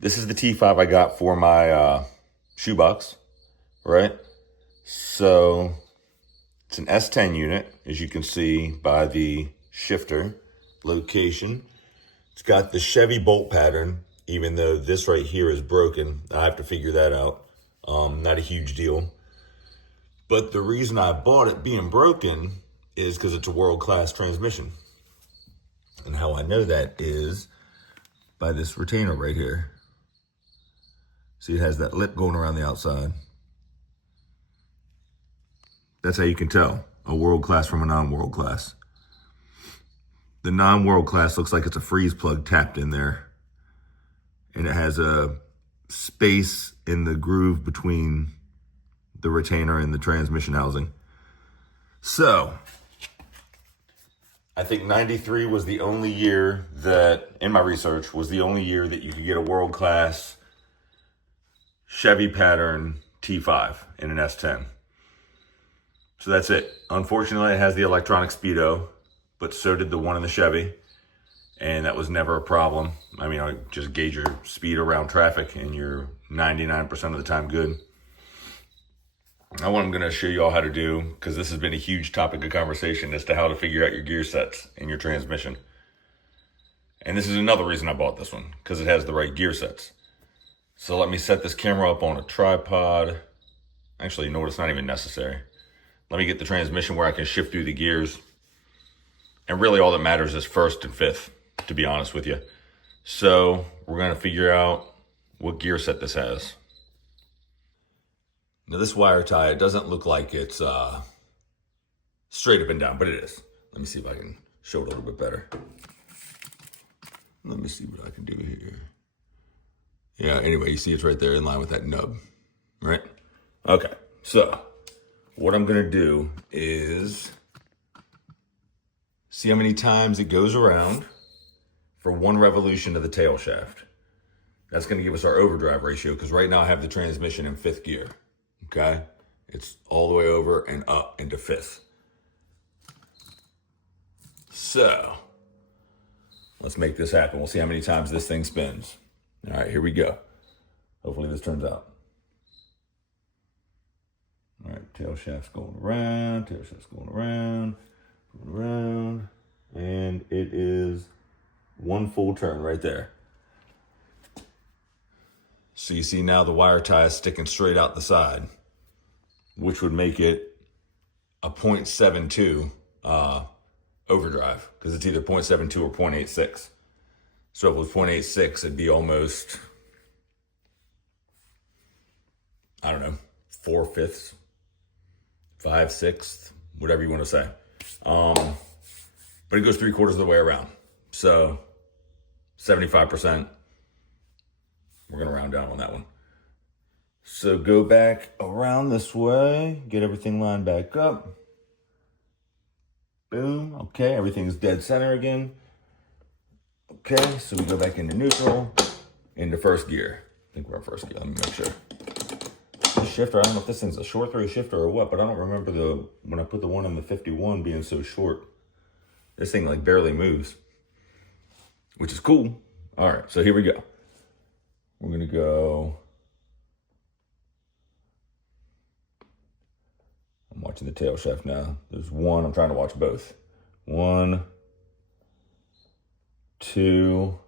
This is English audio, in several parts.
This is the T5 I got for my shoebox, right? So it's an S10 unit, as you can see by the shifter location. It's got the Chevy bolt pattern, even though this right here is broken. I have to figure that out. Not a huge deal. But the reason I bought it being broken is because it's a world-class transmission. And how I know that is by this retainer right here. See, it has that lip going around the outside. That's how you can tell a world class from a non-world class. The non-world class looks like it's a freeze plug tapped in there. And it has a space in the groove between the retainer and the transmission housing. So, I think 93 was the only year that, in my research, was the only year that you could get a world class Chevy pattern T5 in an S10. So that's it. Unfortunately, it has the electronic speedo, but so did the one in the Chevy. And that was never a problem. I mean, I just gauge your speed around traffic and you're 99% of the time good. Now what I'm gonna show you all how to do, because this has been a huge topic of conversation as to how to figure out your gear sets in your transmission. And this is another reason I bought this one, because it has the right gear sets. So let me set this camera up on a tripod. Actually, you know what, it's not even necessary. Let me get the transmission where I can shift through the gears. And really all that matters is first and fifth, to be honest with you. So we're gonna figure out what gear set this has. Now this wire tie, it doesn't look like it's straight up and down, but it is. Let me see if I can show it a little bit better. Let me see what I can do here. Yeah, anyway, you see it's right there in line with that nub, right? Okay, so what I'm gonna do is see how many times it goes around for one revolution of the tail shaft. That's gonna give us our overdrive ratio, because right now I have the transmission in 5th gear, okay? It's all the way over and up into 5th. So, let's make this happen. We'll see how many times this thing spins. All right, here we go. Hopefully this turns out. All right, tail shaft's going around, tail shaft's going around, and it is one full turn right there. So you see now the wire tie is sticking straight out the side, which would make it a 0.72 overdrive, because it's either 0.72 or 0.86. So if it was 0.86, it'd be almost, I don't know, 4/5, 5/6, whatever you want to say. But it goes 3/4 of the way around. So 75%, we're gonna round down on that one. So go back around this way, get everything lined back up. Boom, okay, everything's dead center again. Okay, so we go back into neutral, into 1st gear. I think we're in 1st gear, let me make sure. The shifter, I don't know if this thing's a short throw shifter or what, but I don't remember when I put the one in the 51 being so short. This thing like barely moves, which is cool. All right, so here we go. We're gonna go, I'm watching the tail shaft now. There's one, I'm trying to watch both. 1, 2,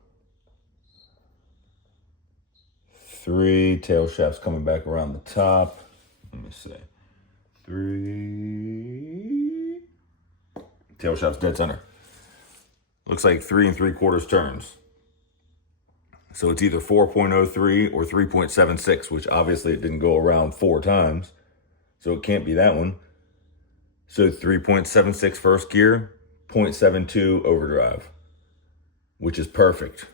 3, tail shaft's coming back around the top. Let me see. 3, tail shaft's dead center. Looks like 3 3/4 turns. So it's either 4.03 or 3.76, which obviously it didn't go around 4 times. So it can't be that one. So 3.76 1st gear, 0.72 overdrive, which is perfect.